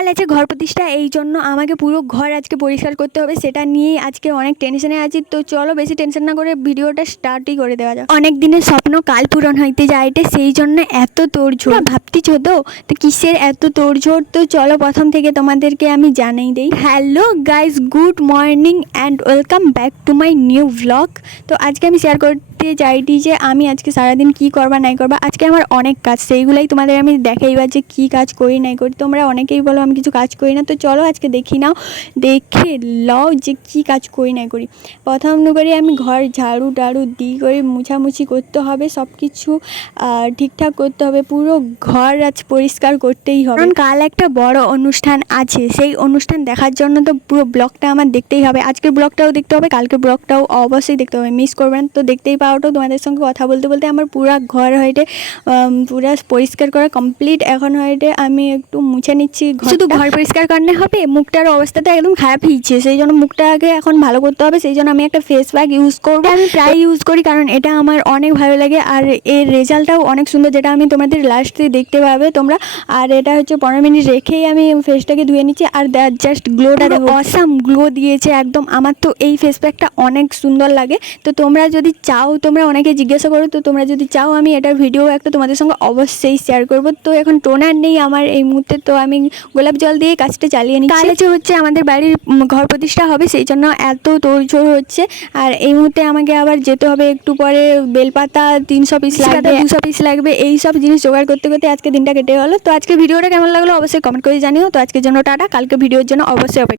কাল আছে ঘর প্রতিষ্ঠা এই জন্য আমাকে পুরো ঘর আজকে পরিষ্কার করতে হবে সেটা নিয়েই আজকে অনেক টেনশনে আছি। তো চলো বেশি টেনশন না করে ভিডিওটা স্টার্টই করে দেওয়া যাক। অনেক দিনের স্বপ্ন কাল পূরণ হইতে যাইতে সেই জন্য এত তোড়ঝোড় ভাবতেছ তো? তো কিসের এত তোড়ঝোড় তো চলো প্রথম থেকে তোমাদেরকে আমি জানাই দেই। Hello guys good morning and welcome back to my new blog তো আজকে আমি শেয়ার করতে চাইটি যে আমি আজকে সারাদিন কি করবা নাই করবা আজকে আমার অনেক কাজ সেইগুলাই তোমাদের আমি দেখাইবার যে কী কাজ করি নাই করি। তোমরা অনেকেই বলো আমি কিছু কাজ করি না। তো চলো আজকে দেখি নাও, দেখে লও যে কি কাজ করি নাই করি। প্রথম করে আমি ঘর ঝাড়ু টাড়ু দিই করে, মুছামুছি করতে হবে সব কিছু ঠিকঠাক করতে হবে, পুরো ঘর আজ পরিষ্কার করতেই হবে। কারণ কাল একটা বড় অনুষ্ঠান আছে, সেই অনুষ্ঠান দেখার জন্য তো পুরো ব্লগটা আমার দেখতেই হবে। আজকের ব্লগটাও দেখতে হবে, কালকের ব্লগটাও অবশ্যই দেখতে হবে। মিস করবে না তো দেখতেই পাও তো, তোমাদের সঙ্গে কথা বলতে বলতে আমার পুরা ঘর হয়েটে পুরা পরিষ্কার করা কমপ্লিট এখন হয়েটে আমি একটু মুছে নিচ্ছি শুধু ঘর পরিষ্কার করলে হবে মুখটার অবস্থাটা একদম খারাপ হয়েছে। সেই জন্য মুখটাকে এখন ভালো করতে হবে সেই জন্য আমি একটা ফেস প্যাক ইউজ করব। আমি প্রায় ইউজ করি কারণ এটা আমার অনেক ভালো লাগে আর এর রেজাল্টটাও অনেক সুন্দর যেটা আমি তোমাদের লাস্টে দেখতে পাবে তোমরা। আর এটা হচ্ছে পনেরো মিনিট রেখেই আমি ফেসটাকে ধুয়ে নিচ্ছি আর জাস্ট গ্লোটা অসাম গ্লো দিয়েছে একদম। আমার তো এই ফেস প্যাকটা অনেক সুন্দর লাগে। তো তোমরা যদি চাও তোমরা অনেকে জিজ্ঞাসা করো তো তোমরা যদি চাও আমি এটার ভিডিও একটা তোমাদের সঙ্গে অবশ্যই শেয়ার করব। তো এখন টোনার নেই আমার এই মুহূর্তে তো আমি গোলাপ জল দিয়ে কাজটা চালিয়ে নিচ্ছি। তাহলে যে হচ্ছে আমাদের বাড়ির ঘর প্রতিষ্ঠা হবে সেই জন্য এত তোড়জোড় হচ্ছে। আর এই মুহূর্তে আমাকে আবার যেতে হবে একটু পরে বেলপাতা তিনশো পিস লাগবে। দুশো পিস লাগবে এই সব জিনিস জোগাড় করতে করতে আজকে দিনটা কেটে গেলো। তো আজকে ভিডিওটা কেমন লাগল অবশ্যই কমেন্ট করে জানিও। তো আজকের জন্য টাটা কালকে ভিডিওর জন্য অবশ্যই